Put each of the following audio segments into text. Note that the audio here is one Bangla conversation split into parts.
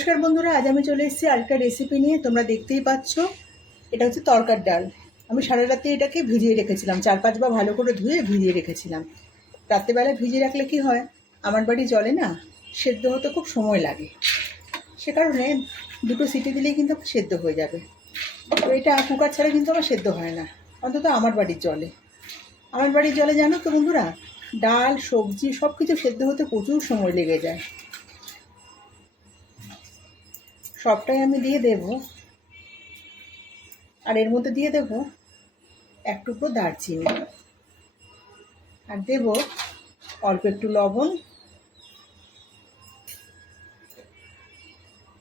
নমস্কার বন্ধুরা, আজ আমি চলে এসেছি আরেকটা রেসিপি নিয়ে, তোমরা দেখতেই পাচ্ছ। এটা হচ্ছে তরকার ডাল। আমি সারা রাতে এটাকে ভিজিয়ে রেখেছিলাম, চার পাঁচবার ভালো করে ধুয়ে ভিজিয়ে রেখেছিলাম। রাত্রেবেলা ভিজিয়ে রাখলে কি হয়, আমার বাড়ি জলে না, সেদ্ধ হতে খুব সময় লাগে। সে কারণে দুটো সিটি দিলেই কিন্তু সেদ্ধ হয়ে যাবে। তো এটা কুকার ছাড়া কিন্তু আমার সেদ্ধ হয় না, অন্তত আমার বাড়ির জলে। আমার বাড়ির জলে জানো তো বন্ধুরা, ডাল, সবজি সব কিছু সেদ্ধ হতে প্রচুর সময় লেগে যায়। সবটাই আমি দিয়ে দেব। আর এর মধ্যে দিয়ে দেব এক টুকরো দারচিনি। আর দেব অল্প একটু লবণ।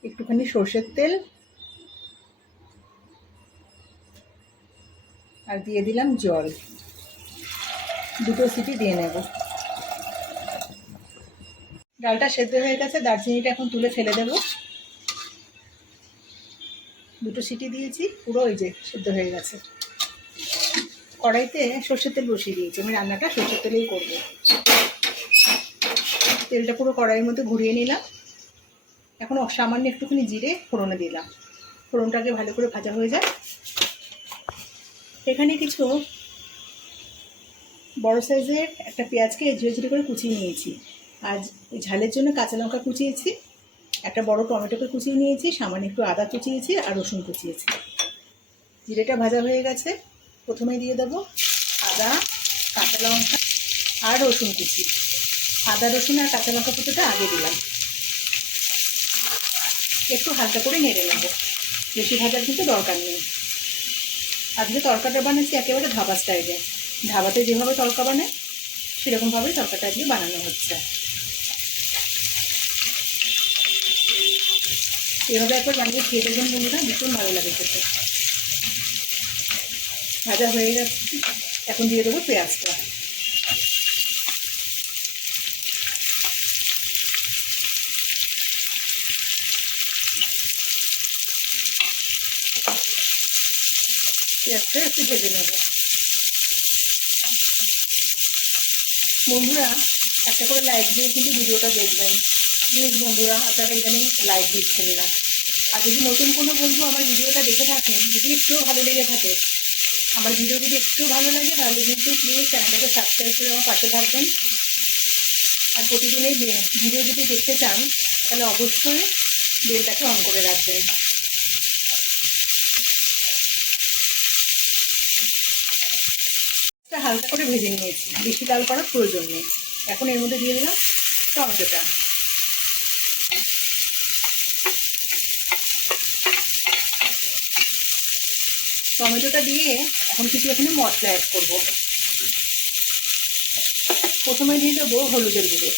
একটুখানি সর্ষের তেল। আর দিয়ে দিলাম জল। দুটো সিটি দিয়ে নেব। ডালটা সেদ্ধ হয়ে গেছে, দারচিনিটা এখন তুলে ফেলে দেবো। দুটো সিটি দিয়েছি, পুরো ওই যে সেদ্ধ হয়ে গেছে। কড়াইতে সর্ষের তেল বসিয়ে দিয়েছি, আমি রান্নাটা সর্ষের তেলেই করব। তেলটা পুরো কড়াইয়ের মধ্যে ঘুরিয়ে নিলাম। এখন সামান্য একটুখানি জিরে ফোড়নে দিলাম। ফোড়নটাকে ভালো করে ভাজা হয়ে যায়। এখানে কিছু বড় সাইজের একটা পেঁয়াজকে ঝিরে ঝিরে করে কুচিয়ে নিয়েছি। আর ঝালের জন্য কাঁচা লঙ্কা কুচিয়েছি। একটা বড় টমেটোকে কুচিয়ে নিয়েছি, সামান্য একটু আদা কুচিয়েছি আর রসুন কুচিয়েছি। জিরেটা ভাজা হয়ে গেছে, প্রথমে দিয়ে দেবো আদা, কাঁচা লঙ্কা আর রসুন কুচি। আদা, রসুন আর কাঁচা লঙ্কা কুচিটা আগে দিলাম। একটু হালকা করে নেড়ে নেব। বেশি ভাজার কিন্তু দরকার নেই। আজকে তরকাটা বানাচ্ছি একেবারে ধাবা স্টাইলে ধাবাতে যেভাবে তরকা বানায়, সেরকমভাবেই তরকাটা আজকে বানানো হচ্ছে। এভাবে একবার বানিয়ে খেয়ে দেখবেন বন্ধুরা, ভীষণ ভালো লাগে খেতে। ভাজা হয়ে গেছে। এখন দিয়ে দেবো পেঁয়াজটা। পেঁয়াজটা একটু ভেজে নেব। বন্ধুরা, একটা করে লাইক দিয়ে কিন্তু ভিডিওটা দেখবেন। প্লিজ বন্ধুরা আপনারা এখানে লাইক দিচ্ছেন না। আর যদি নতুন কোনো বন্ধু আমার ভিডিওটা দেখে থাকেন, যদি একটুও ভালো লেগে থাকে, আমার ভিডিও যদি একটু ভালো লাগে, তাহলে কিন্তু প্লিজ চ্যানেলটাকে সাবস্ক্রাইব করে আমার পাশে থাকবেন। আর প্রতিদিনের ভিডিও যদি দেখতে চান, তাহলে অবশ্যই বেলটাকে অন করে রাখবেন। হালকা করে ভেজে নিয়েছি। বেশি লাল করার প্রয়োজন নেই। এখন এর মধ্যে দিয়ে দিলাম টমেটোটা। টমেটোটা দিয়ে এখন কিছু এখানে মশলা অ্যাড করব। প্রথমে দিয়ে দেবো হলুদের গুঁড়ো।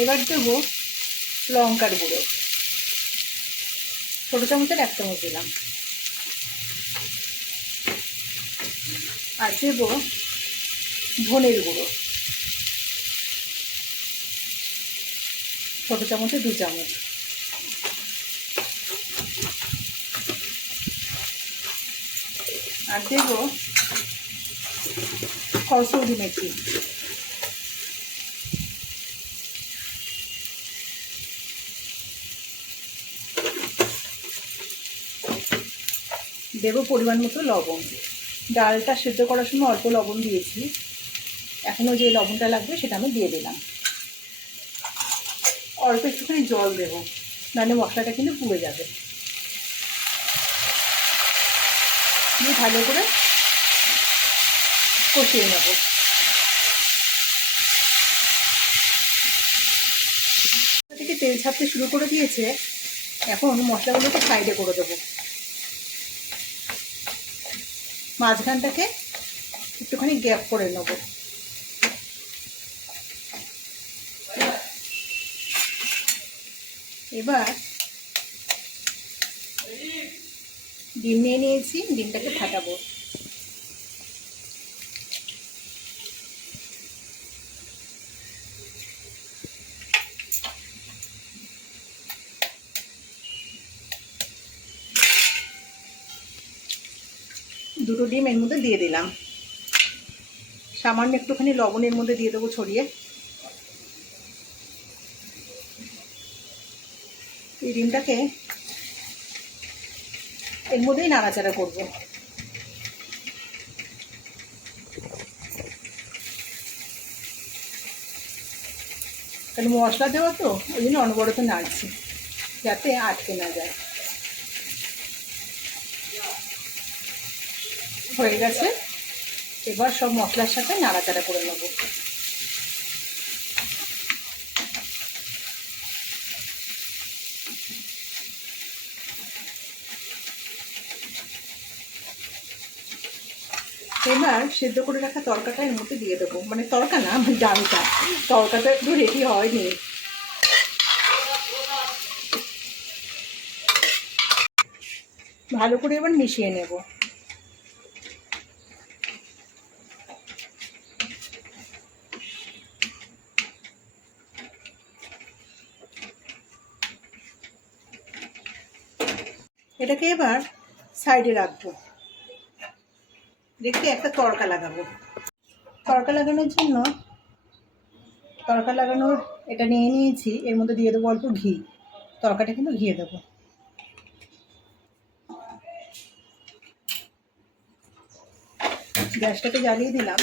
এবার দেবো লঙ্কার গুঁড়ো। ছোটো চামচের এক চামচ দিলাম। আর দেবো ধনের গুঁড়ো। ছোটো চামচে দু চামচ। আর দেব কসৌরি মেথি। দেবো পরিমাণ মতো লবণ। ডালটা সেদ্ধ করার সময় অল্প লবণ দিয়েছি। এখনও যে লবণটা লাগবে সেটা আমি দিয়ে দিলাম। অল্প একটুখানি জল দেব। নাহলে মশলাটা কিন্তু পুড়ে যাবে। দিয়ে ভালো করে কষিয়ে নেব। থেকে তেল ছাড়তে শুরু করে দিয়েছে। এখন মশলাগুলোকে সাইডে করে দেবো। মাঝখানটাকে একটুখানি গ্যাপ করে নেব। এবার ডিম নিয়ে নিয়েছি, ডিমটাকে ফাটাবো। দুটো ডিম এর মধ্যে দিয়ে দিলাম। সামান্য একটুখানি লবণের মধ্যে দিয়ে দেবো ছড়িয়ে। এই ডিমটাকে এর মধ্যেই নাড়াচাড়া করব। কারণ মশলা দেওয়া তো, ওই জন্য অনবরত নাড়ছি, যাতে আটকে না যায়। হয়ে গেছে। এবার সব মশলার সাথে নাড়াচাড়া করে নেব। এবার সেদ্ধ করে রাখা তরকাটা এর মধ্যে দিয়ে দেবো। মানে তরকা না, আমার ডালটা। তরকাটা একটু রেডি হয়নি। ভালো করে এবার মিশিয়ে নেব। এটাকে এবার সাইডে রাখব। দেখতে একটা তড়কা লাগাবো। তড়কা লাগানোর জন্য তড়কা লাগানোর এটা নিয়ে নিয়েছি, এর মধ্যে দিয়ে দেবো অল্প ঘি। তরকাটা কিন্তু ঘিয়ে দেবো। গ্যাসটাকে জ্বালিয়ে দিলাম।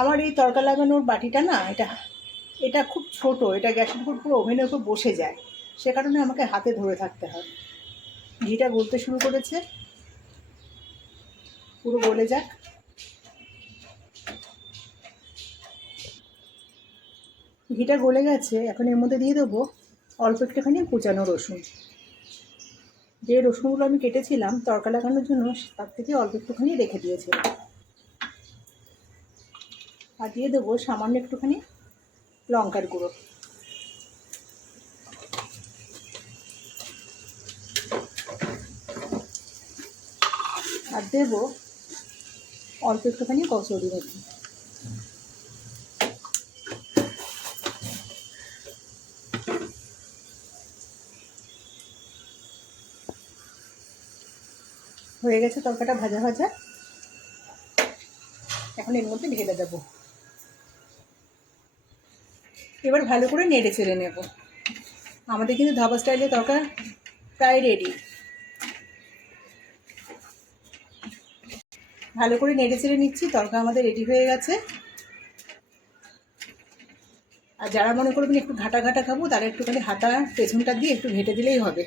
আমার এই তরকা লাগানোর বাটিটা না, এটা এটা খুব ছোট, এটা গ্যাসের উপর পুরো ওভেনের উপর বসে যায়। সে কারণে আমাকে হাতে ধরে থাকতে হয়। ঘিটা গলতে শুরু করেছে। পুরো গলে যাক। ঘিটা গলে গেছে, এখন এর মধ্যে দিয়ে দেবো অল্প একটুখানি কুচানো রসুন। যে রসুনগুলো আমি কেটেছিলাম তরকা লাগানোর জন্য তার থেকে অল্প একটুখানি রেখে দিয়েছিলাম আর দিয়ে দেবো সামান্য একটুখানি লঙ্কার গুঁড়ো। আর দেব অল্প একটুখানি কচুরি মেথি হয়ে গেছে তরকাটা ভাজা ভাজা। এখন এর মধ্যে ঢেলে দেব। এবার ভালো করে নেড়ে চেড়ে নেব। আমাদের কিন্তু ধাবা স্টাইলে তরকা প্রায় রেডি ভালো করে নেড়ে চেড়ে নিচ্ছি তরকা আমাদের রেডি হয়ে গেছে। আর যারা মনে করবেন একটু ঘাটা ঘাটা খাব, তারা একটুখানি হাতা পেছনটা দিয়ে একটু ঘেটে দিলেই হবে।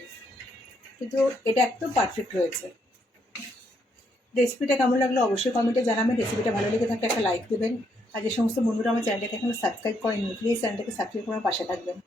কিন্তু এটা একদম পারফেক্ট রয়েছে। রেসিপিটা কেমন লাগল অবশ্যই কমেন্টে জানাবেন। রেসিপিটা ভালো লেগে থাকলে একটা লাইক দেবেন। আর যে সমস্ত বন্ধুরা আমার চ্যানেলটাকে এখনও সাবস্ক্রাইব করেননি প্লিজ চ্যানেলটাকে সাবস্ক্রাইব করে আমার পাশে থাকবেন।